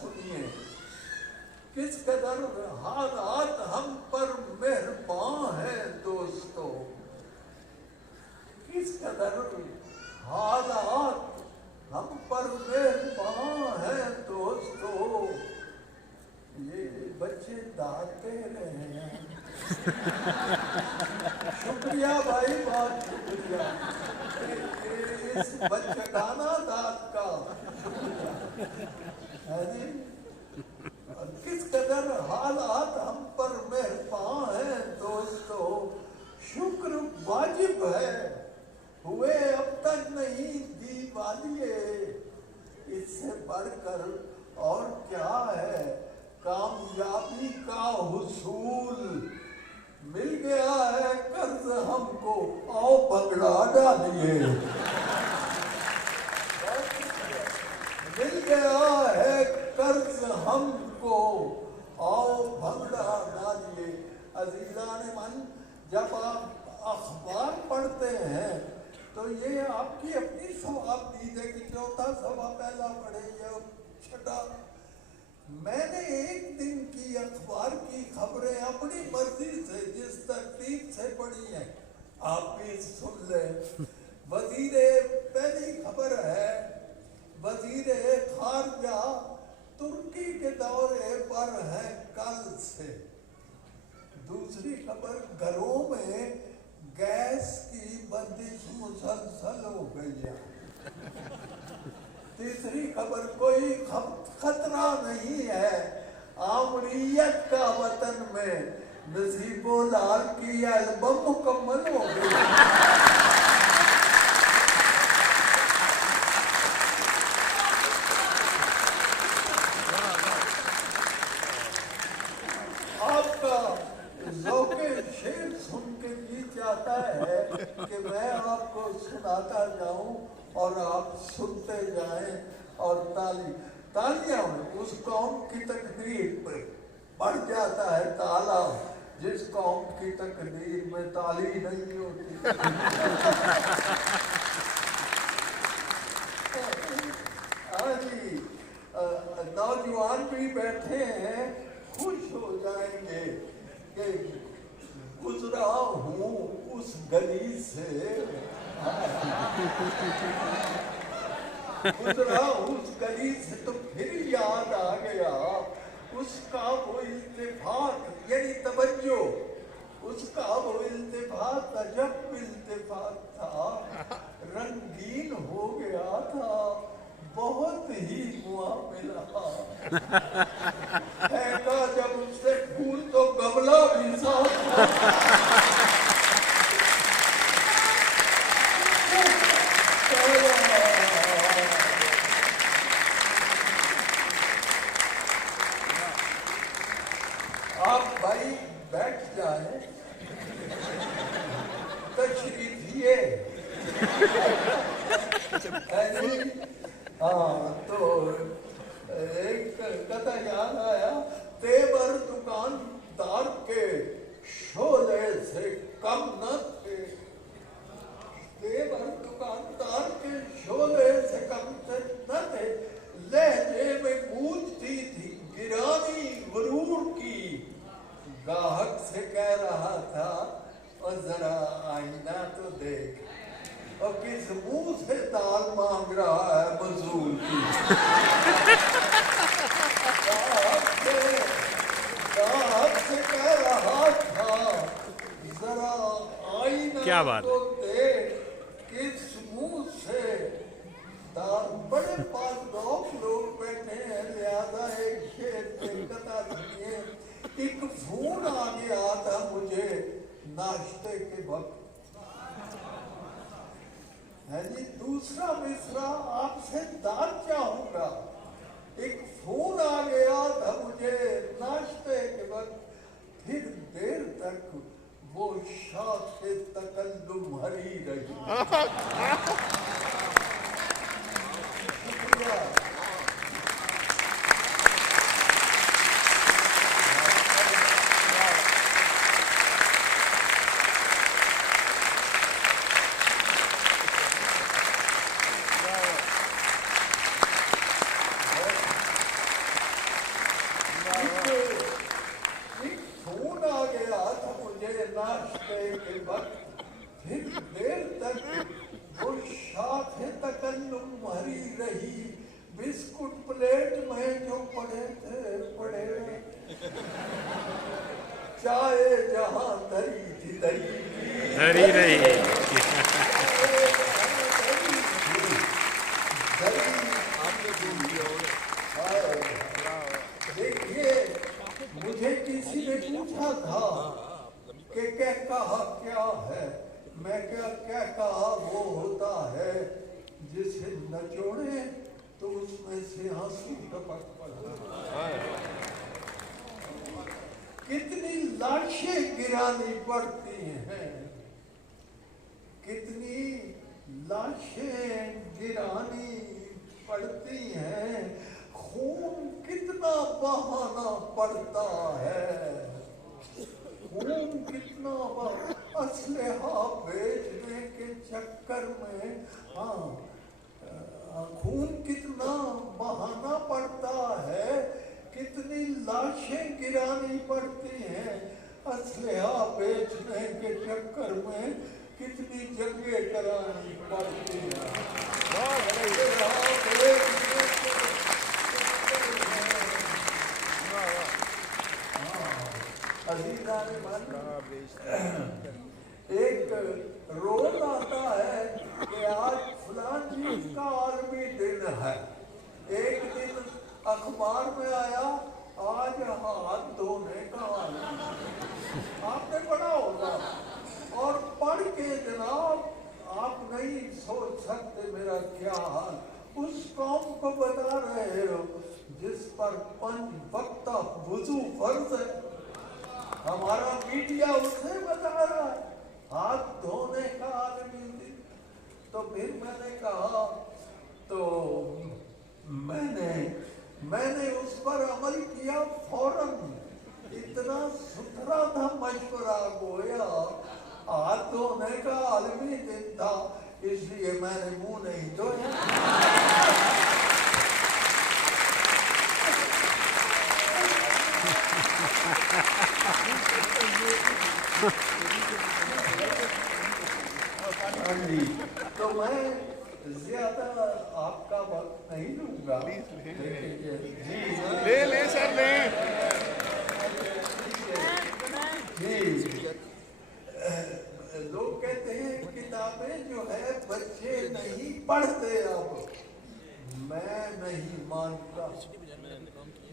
سنیے کس قدر حالات ہم پر مہربان ہیں دوستو، کس قدر حالات ہم پر مہربان ہیں دوستو. یہ بچے داد دے رہے ہیں. شکریہ بھائی، بہت شکریہ اس بچگانہ داد کا شکریہ. کس قدر حالات ہم پر مہربان ہیں دوستو، شکر واجب ہے ہوئے اب تک نہیں دیوالیے. اس سے بڑھ کر اور کیا ہے کامیابی کا حصول. مل گیا ہے قرض ہم کو، آؤ بگڑا ڈالیے. مل گیا ہے قرض ہم کو، آؤ بھنگڑا ڈالیے. عزیزان من، جب آپ اخبار پڑھتے ہیں تو یہ آپ کی اپنی ثواب دید ہے کہ چوتھا ثواب پہلا پڑھے یا چھٹا. میں نے ایک دن کی اخبار کی خبریں اپنی مرضی سے جس ترتیب سے پڑھی ہیں آپ بھی سن لیں. پہلی خبر ہے وزیر خارجہ ترکی کے دورے پر ہیں کل سے. دوسری خبر گھروں میں گیس کی بندش مسلسل ہو گئی ہے. تیسری خبر کوئی خطرہ نہیں ہے، آمریت کا وطن میں نصیب و لال کی البم مکمل ہو گئی. آپ کا ذوق شعر سن کے جی چاہتا ہے کہ میں آپ کو سناتا جاؤں اور آپ سنتے جائیں. اور تالیاں اس قوم کی تقدیر پہ بڑھ جاتا ہے تالا جس قوم کی تقدیر میں تالی نہیں ہوتی. نوجوان بھی بیٹھے ہیں، خوش ہو جائیں گے کہ گزرا ہوں اس گلی سے، گزرا اس گلی سے تو پھر یاد آ گیا اس کا وہ التفات، یعنی توجہ، اس کا وہ التفات عجب التفات تھا، رنگین ہو گیا تھا بہت ہی معاملہ. پھینکا جب اس سے پھول تو گملہ بھی صاف تھا. آپ بھائی بیٹھ جائیں، تشریفیے. ہاں تو ایک قطع یاد آیا، تیور دکاندار کے شعلے سے کم نہ تھے. تیور دکاندار کے شعلے سے کم نہ تھے. لہجے میں گونجتی تھی گرانی غرور کی. گاہک سے کہہ رہا تھا اور ذرا آئینہ تو دیکھ، اور کس منہ سے دال مانگ رہا ہے مزدور کی. گاہک سے کہہ رہا تھا ذرا آئینہ تو دیکھ، کس منہ سے دال. بڑے پاس لوگ بیٹھے ہیں، لہذا ایک شعر سے قطع سنیے. ایک فون آ گیا تھا مجھے ناشتے کے وقت. ہے جی دوسرا مصرع آپ سے داد چاہوں گا. ایک فون آ گیا تھا مجھے ناشتے کے وقت، پھر دیر تک وہ شاخ تکلم ہری رہی. شکریہ. पढ़े थे पढ़े, चाहे जहां धरी थी धरी रही। देखिए, मुझे किसी ने पूछा था कि क्या कहा क्या है, मैं क्या कहा वो होता है जिसे नचोड़े तो उसमें से आंसू टपक पड़ा। कितनी लाशें गिरानी पड़ती हैं, कितनी लाशें गिरानी पड़ती हैं, खून कितना बहाना पड़ता है, खून कितना असलहा बेचने के चक्कर में, हाँ खून कितना बहाना पड़ता है, कितनी लाशें गिरानी पड़ती हैं, असलहा बेचने के चक्कर में कितनी जंगें करानी पड़ती हैं। एक रोज आता है कि आज फलां चीज का आलमी दिन है, एक दिन अखबार में आया आज हाथ धोने का आलमी, आपने पढ़ा होगा, और पढ़ के जनाब आप नहीं सोच सकते मेरा क्या हाल, उस कौम को बता रहे हो जिस पर 5 वक्त वुजू फर्ज है, हमारा मीडिया उसे बता रहा है हाथ धोने का आलमी दिन। तो फिर मैंने कहा, तो मैंने उस पर अमल किया फौरन, इतना सुथरा था मशवरा, गोया हाथ धोने का आलमी दिन था, इसलिए मैंने मुंह नहीं धोया। तो मैं ज्यादा आपका वक्त नहीं लूंगा, ले सर ले। लोग कहते हैं किताबें जो है बच्चे नहीं पढ़ते, अब मैं नहीं मानता,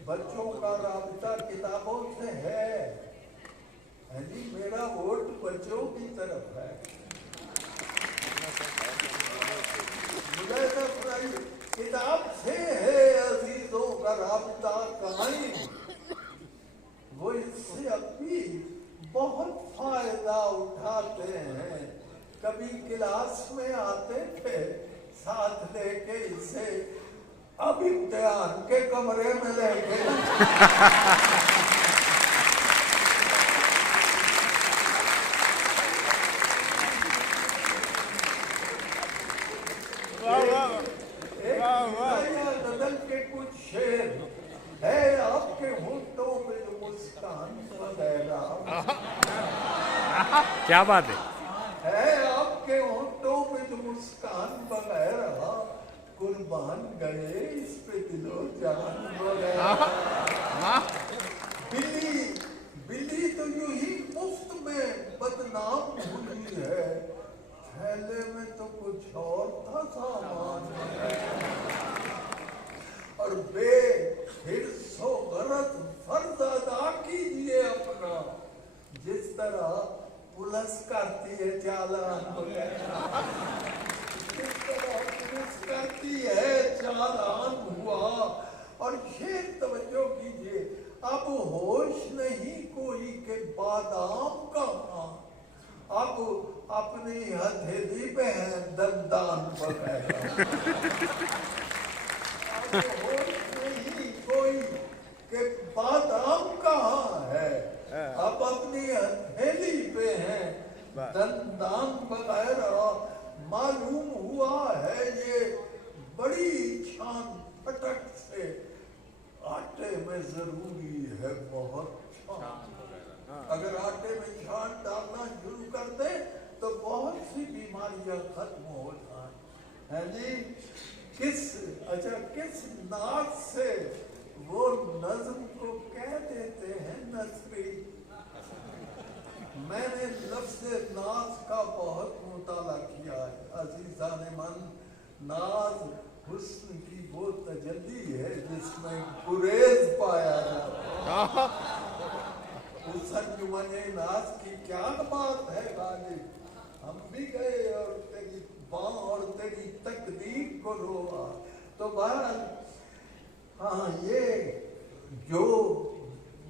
बच्चों का राबता किताबों से है जी, मेरा वोट बच्चों की तरफ है। किताब से है अजीजों का राबता कायम, वो इससे अभी बहुत फायदा उठाते हैं। कभी क्लास में आते थे साथ लेके इसे, अब इम्तिहान के कमरे में लेके बदल के कुछ शेर है आपके होठों पे जो मुस्कान वगैरह, क्या बात है आपके होठों पे जो मुस्कान वगैरह, कुर्बान गए इस पे दिलो जान वगैरह। बिल्ली तो यूं ही मुफ्त में बदनाम हुई है, थैले में तो कुछ और था सामान, और हिर्सो गरज फर्ज अदा कीजिए अपना, जिस तरह पुलिस करती है चालान वगैरह, जिस तरह पुलिस करती है चालान हुआ। और ये तवज्जो कीजिए, अब होश नहीं कोई के बादाम कहाँ, अब अपनी हथेली पे है दंदान वगैरह, होश नहीं कोई के बादाम कहाँ है, अब अपनी हथेली पे है दंदान वगैरह। मालूम हुआ है ये बड़ी छान फटक से, आटे में जरूरी है बहुत छान, अगर आटे में छान डालना शुरू कर दे तो बहुत सी बीमारियां खत्म हो जाए हैं जी। किस नाक से वो गुरेज पाया जाता। उस अंजुमन नाज की क्या बात है गालिब, हम भी गए और तेरी बाँ और तेरी तकदीर को रोआ। तो बहरहाल हाँ ये जो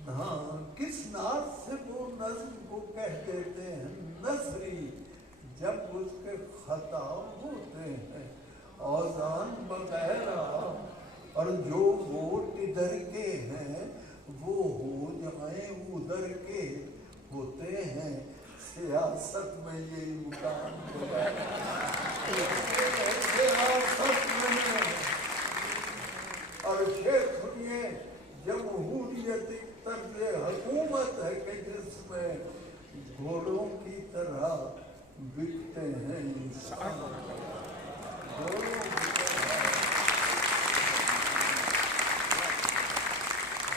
हाँ किस नाज से वो नज्म को कह देते हैं नसरी, जब उसके खता होते हैं औजान वगैरह, और जो वोट इधर के हैं वो हो जाए उधर के होते हैं, सियासत में यही मुकाम सियासत में। और शेख सुनिए, जमहूरियत एक तर्ज हुकूमत है कि जिसमें घोड़ों की तरह बिकते हैं इंसान, घोड़ों की तरह।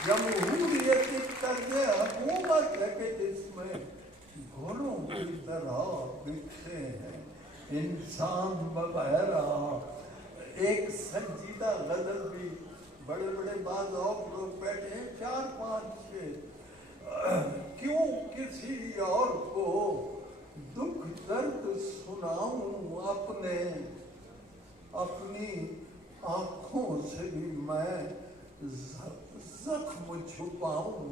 जमहूरियत एक तर्ज हुकूमत है कि जिसमें घोड़ों की तरह बिकते हैं इंसान वगैरह। एक संजीदा गजल भी, बड़े बड़े बाज लोग बैठे हैं 4-5-6, क्यों किसी और को दुख दर्द सुनाऊं अपने, अपनी आंखों से भी मैं जख्म छुपाऊं,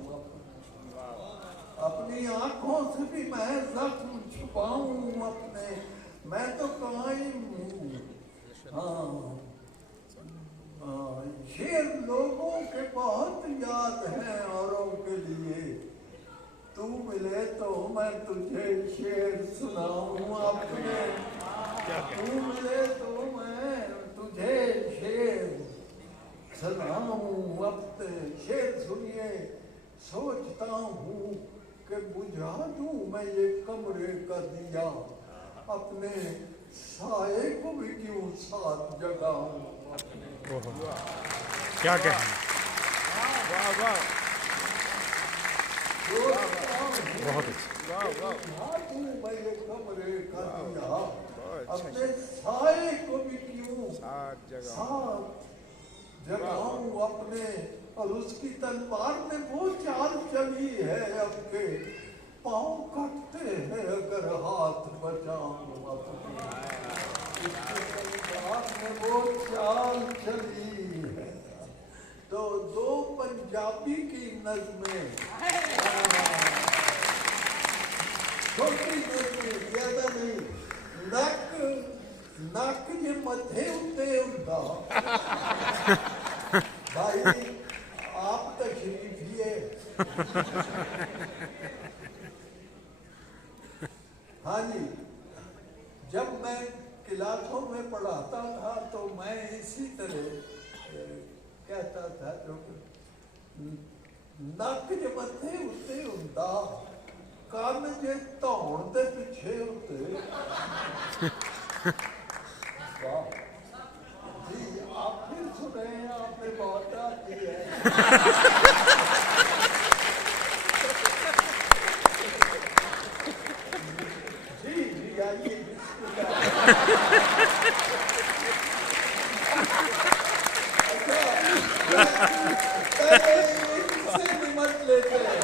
अपनी आंखों से भी मैं जख्म छुपाऊं अपने, मैं तो कायम हूँ। हाँ शेर लोगों के बहुत याद हैं औरों के लिए, तू मिले तो मैं तुझे शेर सुनाऊं अपने, तू मिले तो मैं तुझे शेर सुनाऊं अपने। शेर सुनिए, सोचता हूँ कि बुझा दूं मैं ये कमरे का दिया, अपने साए को भी क्यों साथ जगाऊं अपने। क्या कहें, वाह वाह बहुत अच्छा। मैं ये कमरे का दिया, अपने साए को भी क्यों साथ जगाऊं अपने। और उसकी तलवार में वो चाल चली है अब के पाँव कटते हैं अगर हाथ बचाऊं अपने, उसकी तलवार में वो चाल चली है। तो दो पंजाबी की नज़में, छोटी नज़में, ज्यादा नहीं, नक ये मथे उत्ते हुंदा भाई, आप तशरीफिए। हाँ जी, जब मैं क्लासों में पढ़ाता था तो मैं इसी तरह कहता था, जो नक जे मथे उत्ते हुंदा, कान जे धौण दे पिछे उत्ते। वाह जी, आप फिर सुने, आपने बहुत आती है। जी जी आइए, पहले इनसे निमट लेते हैं।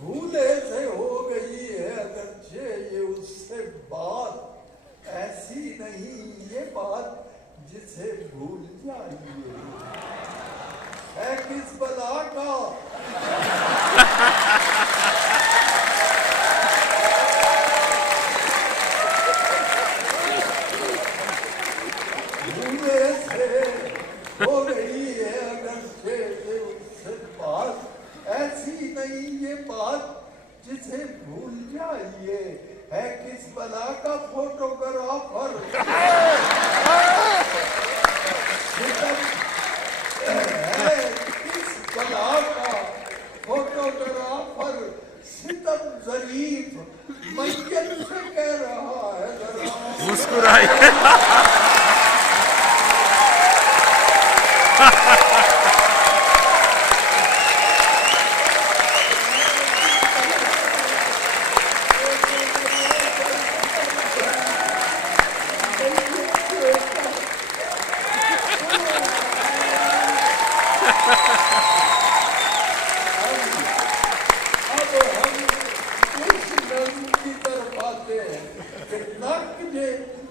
भूले से हो गई है अगरचे ये उससे बात, ऐसी नहीं ये बात जिसे भूल जाइए, है किस बला का। भूले से हो गई है अगरचे ये उससे बात, ऐसी नहीं ये बात जिसे भूल जाइए, है किस बला का फोटोग्राफर। है किस बला का फोटोग्राफर, सितम जरीफ मैयत से कह रहा है जरा मुस्कुराइए। سمجھتے ہیں کہ نک جو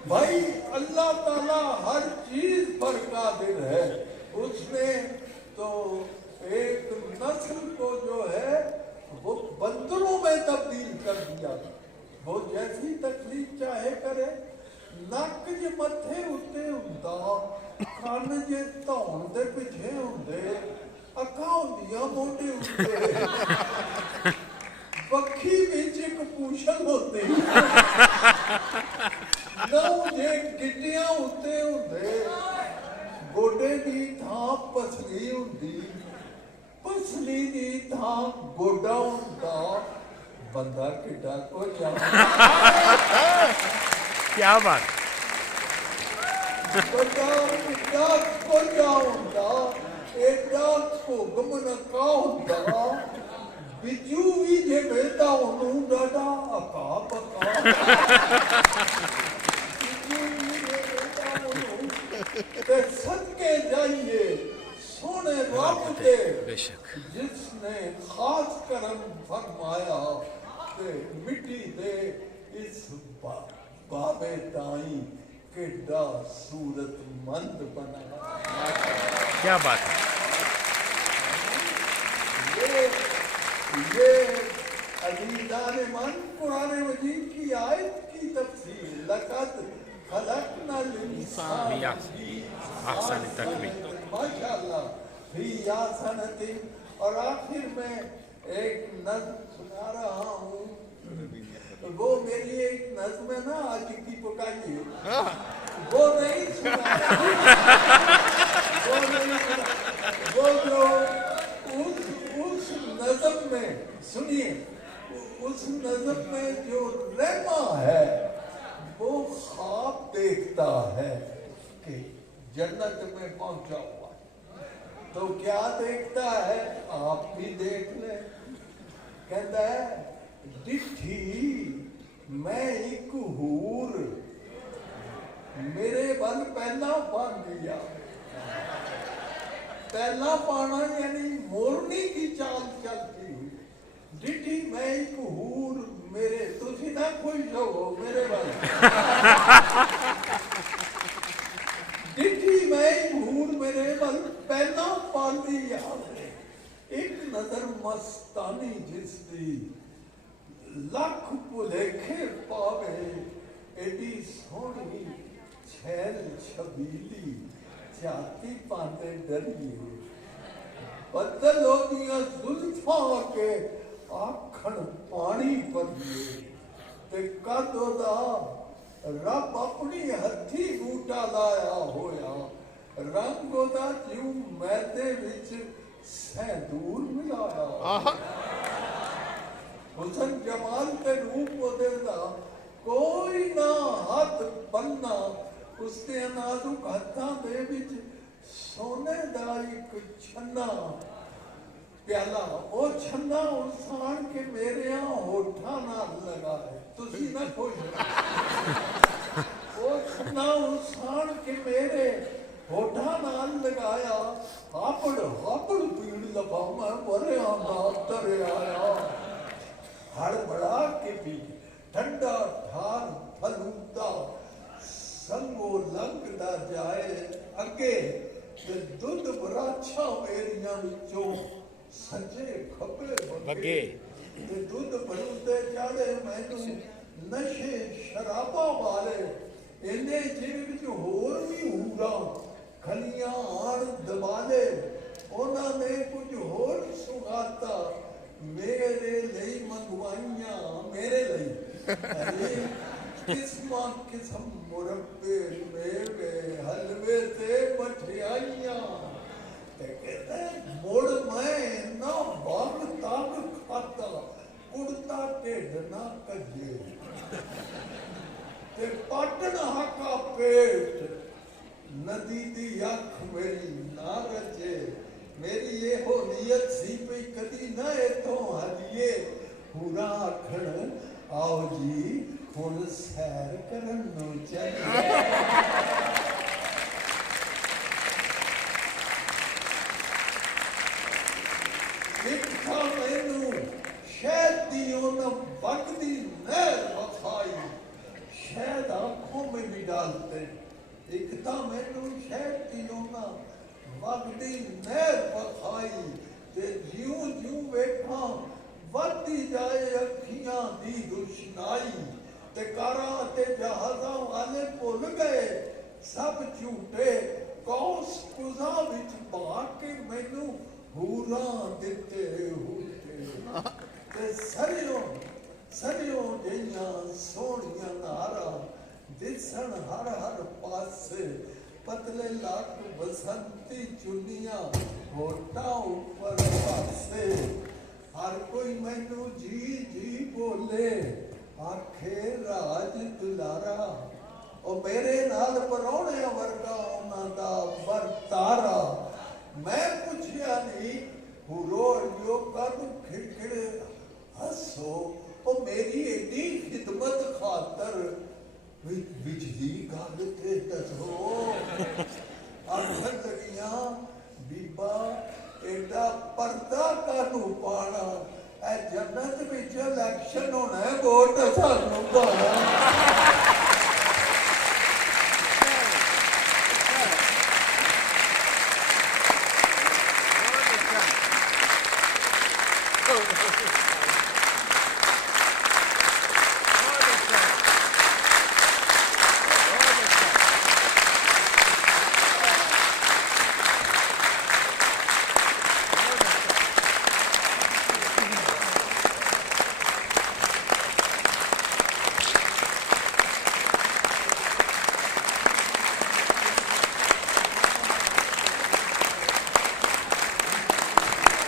بھائی اللہ تعالیٰ ہر چیز پر قادر ہے. اس نے تو ایک نسل کو جو ہے وہ بندروں میں تبدیل کر دیا. وہ جیسی تکلیف چاہے کرے. نک جے متھے اتے ہوندا, کان جے دھون دے پیچھے ہوندے, اکھاں ہوندیاں موٹے اتے, پکھی وچ ایک پوچھل ہوندی, نو جے گٹیاں اتے ہوندے, گوڈے دی تھاں پسلی ہوندی, پسلی دی تھاں گوڈا ہوندا, بندہ کڈا کچھ کیا بات. بندہ کڈا کچھ ہوندا, ایڈا گھوگم نکا ہوندا, بجو بھی جے بیٹا انہوں ڈاڈا اکا پکا, بجو بھی جے بیٹا انہوں تے صدقے جائیے سونے رب دے جس نے خاص کرم فرمایا تے مٹی دے اس بابے تائیں کڈا صورت مند بنا. کیا بات ہے. یہ عزیزان من قرآن مجید کی آیت کی تفسیر لقد خلقنا الانسان فی احسن تقویم. ماشاءاللہ فی احسن. اور آخر میں ایک نظم سنا رہا ہوں. وہ میری ایک نظم ہے نا, آج کی پکائیے, وہ نہیں سنا وہ جو اس نظم میں سنیے, اس نظم میں جو رحمہ ہے وہ خواب دیکھتا ہے کہ جنت میں پہنچا ہوا, تو کیا دیکھتا ہے آپ بھی دیکھ لیں. کہتا ہے ڈٹھی میں ایک حور, میرے بل پہلا پان دیا. پہلا پانا یعنی مورنی کی چال چلتی ہوئی. ڈٹھی میں ایک حور میرے, تسی نہ خوش ہو میرے بل, ڈٹھی میں ایک حور میرے بل پہلا پان دیا. ایک نظر مستانی جس دی لکھ بھلیکھے پاوے, ایڈی سونی چھیل چھبیلی چاہتی پاندے ڈریے. بدل ہو دیاں زلفاں کے آکھن پانی پریے, تے کدو دا رب اپنی ہتھی بوٹا لایا ہویا, رنگ دا جیوں میدے وچ سیندور ملایا. حسن جمال تے روپ دے دا کوئی نہ ہاتھ بننا, اس دے نازک ہتھاں دے وچ سونے دا ایک چھنا پیالہ, او چھنا اسان کے میرے ہوٹھاں نال لگا ہے. تسی نہ خوش او چھنا اسان کے میرے ہوٹھاں نال لگایا. ہاپڑ ہاپڑ پیڑ لبا میں برے آندا ترے آیا. ہڑ بڑا کے پی ٹھنڈا ٹھار پھلوتا, سنگو لنگ دا جائے اگے, تے دودھ براچھا میریاں وچوں سجے کھبے بگے, تے دودھ بھلوتے چاڑے مینوں نشے شراباں والے. اینے جیب وچ ہور بھی ہورا کھلیاں آن دبالے, انہاں نے کچھ ہور سگاتا میرے لئی منگوائیاں, میرے لئی قسماں قسم مربے میوے حلوے تے مٹھائیاں. تے کہتا ہے مڑ میں نہ باغ تاک کھاتا, اڑتا ٹھڈ نہ کجے, تے پاٹن ہاکا پیٹ, ندی دی اکھ میری نہ رچے. میری یہ ہو نیت سی پئی کدی نہ ایتھوں ہلیے, پورا آکھن آؤ جی ہن سیر کرن نو چلیے. ایک تھا مینوں شہد دی اون وگدی نہر وفائی, डालते एक तो मैनू शहर की लोना वगदी नहर बखाई ते जिऊं जिऊं वेठा वधदी जाए अखियां दी रोशनाई ते कारां ते जहाज़ां वाले भुल गए सब झूठे कौस कुज़ां विच बहा के मैनू हूरां दिते हूटे ते सरियों जिहियां सोहणियां नारां दिसन हर हर पासे पतले लाक बसंती चुनियां होठां उपर पासे हर कोई मैनू जी जी बोले आखे राज दुलारा ओ मेरे नाल परौणिਆਂ ਵਰਗਾ ਉਹਨਾਂ ਦਾ ਵਰਤਾਰਾ मैं पुछया नहीं हुरो यो कद खिड़खिड़ हसो ओ मेरी एडी खिदमत खातर बिजली गल ते दसो आखन लगियां बीबा एडा पर्दा कानू पाना ए जन्नत विच इलेक्शन होना है वोट सानू पाना Oh,